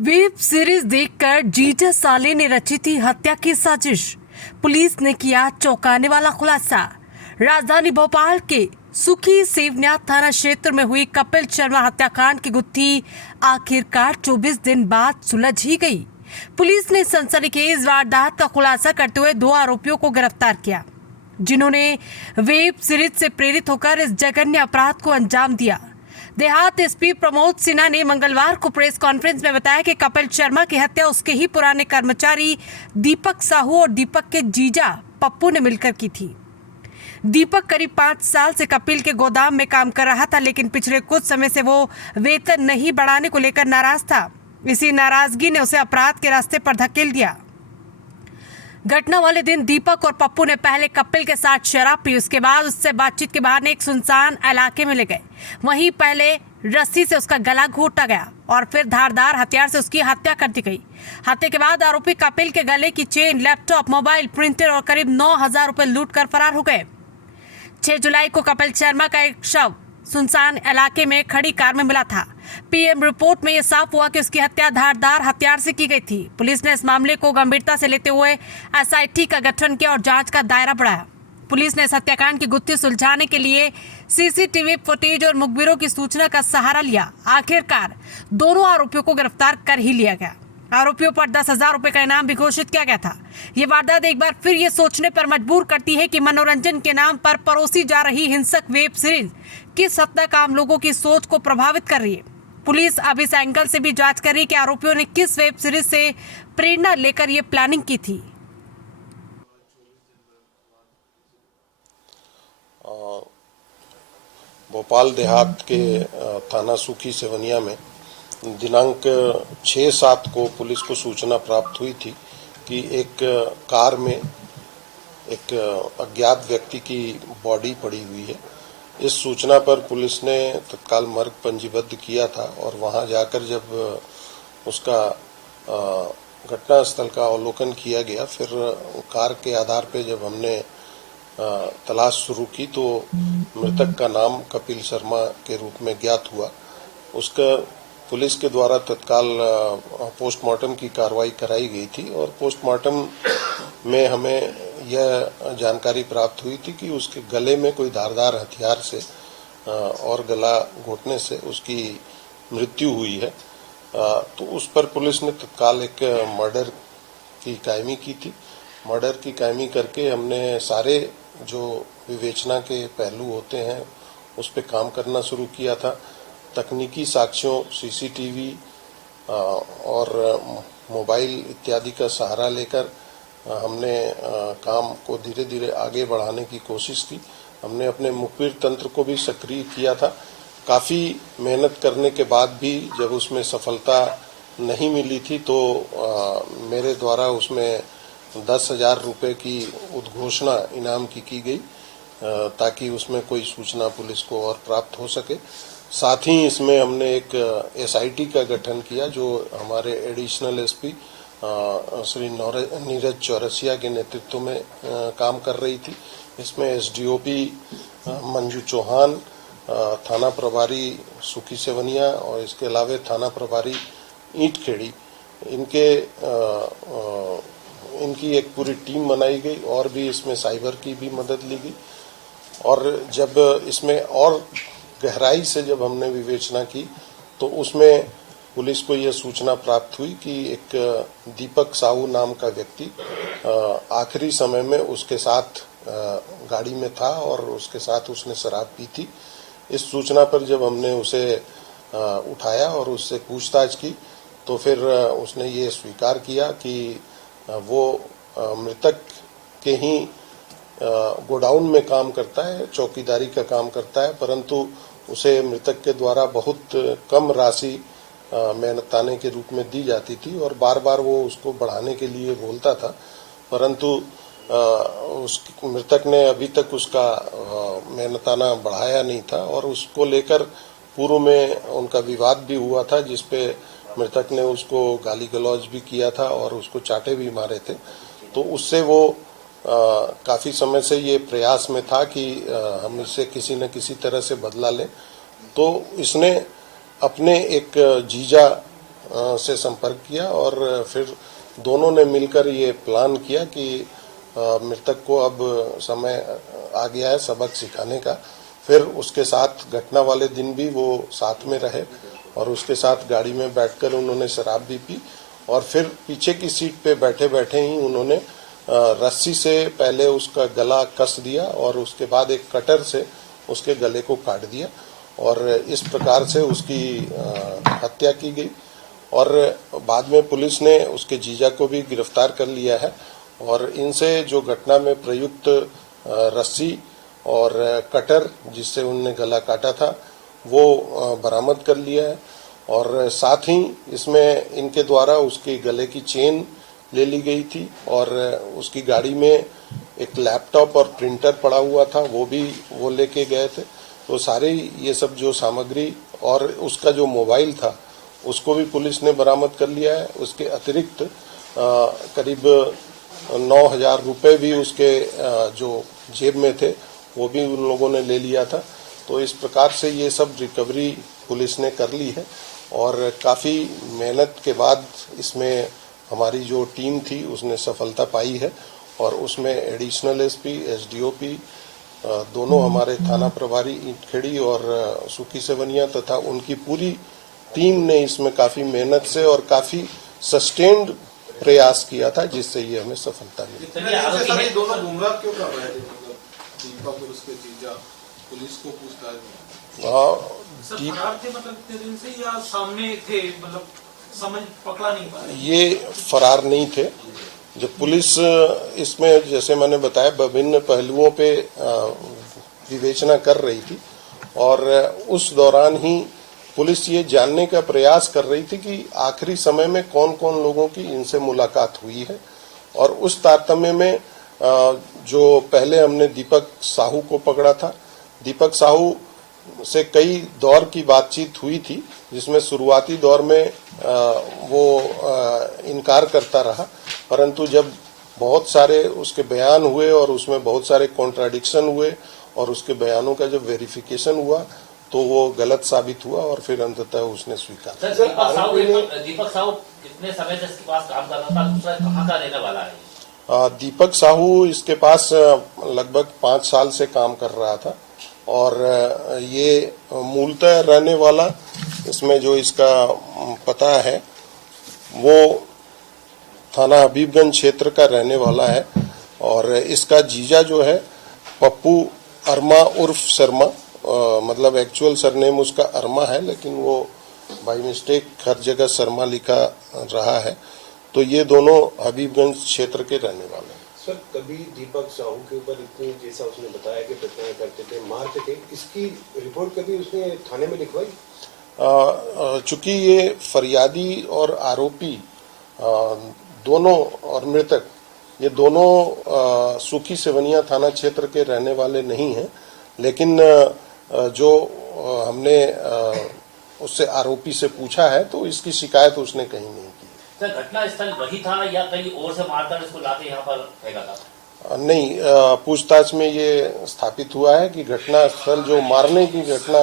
Web series देखकर जीजा साले ने रची थी हत्या की साजिश। पुलिस ने किया चौंकाने वाला खुलासा। राजधानी भोपाल के सुखी सेवनिया थाना क्षेत्र में हुई कपिल शर्मा हत्याकांड की गुत्थी आखिरकार 24 दिन बाद सुलझ ही गई। पुलिस ने सनसनीखेज वारदात का खुलासा करते हुए 2 आरोपियों को गिरफ्तार किया, जिन्होंने वेब सीरीज से प्रेरित होकर इस जघन्य अपराध को अंजाम दिया। देहात एसपी प्रमोद सिन्हा ने मंगलवार को प्रेस कॉन्फ्रेंस में बताया कि कपिल शर्मा की हत्या उसके ही पुराने कर्मचारी दीपक साहू और दीपक के जीजा पप्पू ने मिलकर की थी। दीपक करीब 5 साल से कपिल के गोदाम में काम कर रहा था, लेकिन पिछले कुछ समय से वो वेतन नहीं बढ़ाने को लेकर नाराज था। इसी नाराजगी ने उसे अपराध के रास्ते पर धकेल दिया। घटना वाले दिन दीपक और पप्पू ने पहले कपिल के साथ शराब पी, उसके बाद उससे बातचीत के बहाने एक सुनसान इलाके में ले गए। वहीं पहले रस्सी से उसका गला घोटा गया और फिर धारदार हथियार से उसकी हत्या कर दी गई। हत्या के बाद आरोपी कपिल के गले की चेन, लैपटॉप, मोबाइल, प्रिंटर और करीब 9,000 रुपए लूट कर फरार हो गए। 6 जुलाई को कपिल शर्मा का एक शव सुनसान इलाके में खड़ी कार में मिला था। पीएम रिपोर्ट में यह साफ हुआ कि उसकी हत्या धारदार हथियार से की गई थी। पुलिस ने इस मामले को गंभीरता से लेते हुए एसआईटी का गठन किया और जांच का दायरा बढ़ाया। पुलिस ने इस हत्याकांड की गुत्थी सुलझाने के लिए सीसीटीवी फुटेज और मुखबिरों की सूचना का सहारा लिया। आखिरकार दोनों आरोपियों को गिरफ्तार कर ही लिया गया। आरोपियों पर 10,000 रुपए का इनाम भी घोषित किया गया था। ये वारदात एक बार फिर ये सोचने पर मजबूर करती है कि मनोरंजन के नाम पर परोसी जा रही हिंसक वेब सीरीज किस हद तक आम लोगों की सोच को प्रभावित कर रही है। पुलिस अब इस एंगल से भी जांच कर रही है कि आरोपियों ने किस वेब सीरीज से प्रेरणा लेकर ये प्लानिंग की थी। भोपाल देहात के थाना सुखी सेवनिया में दिनांक 6-7 को पुलिस को सूचना प्राप्त हुई थी कि एक कार में एक अज्ञात व्यक्ति की बॉडी पड़ी हुई है। इस सूचना पर पुलिस ने तत्काल मर्ग पंजीबद्ध किया था और वहां जाकर जब उसका घटनास्थल का अवलोकन किया गया, फिर कार के आधार पर जब हमने तलाश शुरू की तो मृतक का नाम कपिल शर्मा के रूप में ज्ञात हुआ। उसका पुलिस के द्वारा तत्काल पोस्टमार्टम की कार्रवाई कराई गई थी और पोस्टमार्टम में हमें यह जानकारी प्राप्त हुई थी कि उसके गले में कोई धारदार हथियार से और गला घोटने से उसकी मृत्यु हुई है। तो उस पर पुलिस ने तत्काल एक मर्डर की कायमी की थी। मर्डर की कायमी करके हमने सारे जो विवेचना के पहलू होते हैं उस पर काम करना शुरू किया था। तकनीकी साक्ष्यों, सीसीटीवी और मोबाइल इत्यादि का सहारा लेकर हमने काम को धीरे धीरे आगे बढ़ाने की कोशिश की। हमने अपने मुखबिर तंत्र को भी सक्रिय किया था। काफी मेहनत करने के बाद भी जब उसमें सफलता नहीं मिली थी तो मेरे द्वारा उसमें 10,000 रुपए की उद्घोषणा इनाम की गई ताकि उसमें कोई सूचना पुलिस को और प्राप्त हो सके। साथ ही इसमें हमने एक एसआईटी का गठन किया जो हमारे एडिशनल एसपी श्री नीरज चौरसिया के नेतृत्व में काम कर रही थी। इसमें एसडीओपी मंजू चौहान, थाना प्रभारी सुखी सेवनिया और इसके अलावा थाना प्रभारी ईंटखेड़ी, इनकी एक पूरी टीम बनाई गई और भी इसमें साइबर की भी मदद ली गई। और जब इसमें और गहराई से जब हमने विवेचना की तो उसमें पुलिस को यह सूचना प्राप्त हुई कि एक दीपक साहू नाम का व्यक्ति आखिरी समय में उसके साथ गाड़ी में था और उसके साथ उसने शराब पी थी। इस सूचना पर जब हमने उसे उठाया और उससे पूछताछ की तो फिर उसने ये स्वीकार किया कि वो मृतक के ही गोडाउन में काम करता है, चौकीदारी का काम करता है, परंतु उसे मृतक के द्वारा बहुत कम राशि मेहनताने के रूप में दी जाती थी और बार बार वो उसको बढ़ाने के लिए बोलता था, परंतु उस मृतक ने अभी तक उसका मेहनताना बढ़ाया नहीं था और उसको लेकर पूर्व में उनका विवाद भी हुआ था, जिसपे मृतक ने उसको गाली गलौज भी किया था और उसको चाटे भी मारे थे। तो उससे वो काफी समय से ये प्रयास में था कि हम इससे किसी न किसी तरह से बदला लें। तो इसने अपने एक जीजा से संपर्क किया और फिर दोनों ने मिलकर ये प्लान किया कि मृतक को अब समय आ गया है सबक सिखाने का। फिर उसके साथ घटना वाले दिन भी वो साथ में रहे और उसके साथ गाड़ी में बैठकर उन्होंने शराब भी पी और फिर पीछे की सीट पे बैठे बैठे ही उन्होंने रस्सी से पहले उसका गला कस दिया और उसके बाद एक कटर से उसके गले को काट दिया और इस प्रकार से उसकी हत्या की गई। और बाद में पुलिस ने उसके जीजा को भी गिरफ्तार कर लिया है और इनसे जो घटना में प्रयुक्त रस्सी और कटर जिससे उनने गला काटा था वो बरामद कर लिया है और साथ ही इसमें इनके द्वारा उसके गले की चेन ले ली गई थी और उसकी गाड़ी में एक लैपटॉप और प्रिंटर पड़ा हुआ था वो लेके गए थे। तो सारे ये सब जो सामग्री और उसका जो मोबाइल था उसको भी पुलिस ने बरामद कर लिया है। उसके अतिरिक्त करीब 9,000 रुपए भी उसके जो जेब में थे वो भी उन लोगों ने ले लिया था। तो इस प्रकार से ये सब रिकवरी पुलिस ने कर ली है और काफ़ी मेहनत के बाद इसमें हमारी जो टीम थी उसने सफलता पाई है और उसमें एडिशनल एसपी, एसडीओपी, दोनों हमारे थाना प्रभारी ईंटखेड़ी और सुखी सेवनिया तथा उनकी पूरी टीम ने इसमें काफ़ी मेहनत से और काफ़ी सस्टेन्ड प्रयास किया था जिससे ये हमें सफलता मिली। दोनों गुमराह क्यों कर रहे थे, मतलब दीपक और उसके जीजा, पुलिस को पूछताछ? फरार थे मतलब इतने दिन से या सामने थे, मतलब समझ पकड़ा नहीं पाया? ये फरार नहीं थे। जब पुलिस इसमें जैसे मैंने बताया विभिन्न पहलुओं पे विवेचना कर रही थी और उस दौरान ही पुलिस ये जानने का प्रयास कर रही थी कि आखिरी समय में कौन कौन लोगों की इनसे मुलाकात हुई है और उस तारतम्य में जो पहले हमने दीपक साहू को पकड़ा था, दीपक साहू से कई दौर की बातचीत हुई थी जिसमें शुरुआती दौर में वो इनकार करता रहा, परंतु जब बहुत सारे उसके बयान हुए और उसमें बहुत सारे कॉन्ट्राडिक्शन हुए और उसके बयानों का जब वेरिफिकेशन हुआ तो वो गलत साबित हुआ और फिर अंततः उसने स्वीकार किया। दीपक साहू कितने समय से इसके पास काम कर रहा था, दूसरा कहाँ का रहने वाला है? दीपक साहू इसके पास लगभग 5 साल से काम कर रहा था और ये मूलतः रहने वाला, इसमें जो इसका पता है वो थाना हबीबगंज क्षेत्र का रहने वाला है और इसका जीजा जो है पप्पू अरमा उर्फ शर्मा, मतलब एक्चुअल सरनेम उसका अरमा है लेकिन वो बाई मिस्टेक हर जगह शर्मा लिखा रहा है। तो ये दोनों हबीबगंज क्षेत्र के रहने वाले हैं। सर, कभी दीपक साहू के ऊपर इतनी, जैसा उसने बताया कि प्रताड़ना करते थे, मारते थे, इसकी रिपोर्ट कभी उसने थाने में लिखवाई? चूंकि ये फरियादी और आरोपी दोनों और मृतक ये दोनों सुखी सेवनिया थाना क्षेत्र के रहने वाले नहीं हैं, लेकिन जो हमने उससे आरोपी से पूछा है तो इसकी शिकायत उसने कहीं नहीं की। सर, घटना स्थल वही था या कहीं और से मारकर इसको लाके यहाँ पर फेंका था? नहीं, पूछताछ में ये स्थापित हुआ है कि घटना स्थल जो मारने की घटना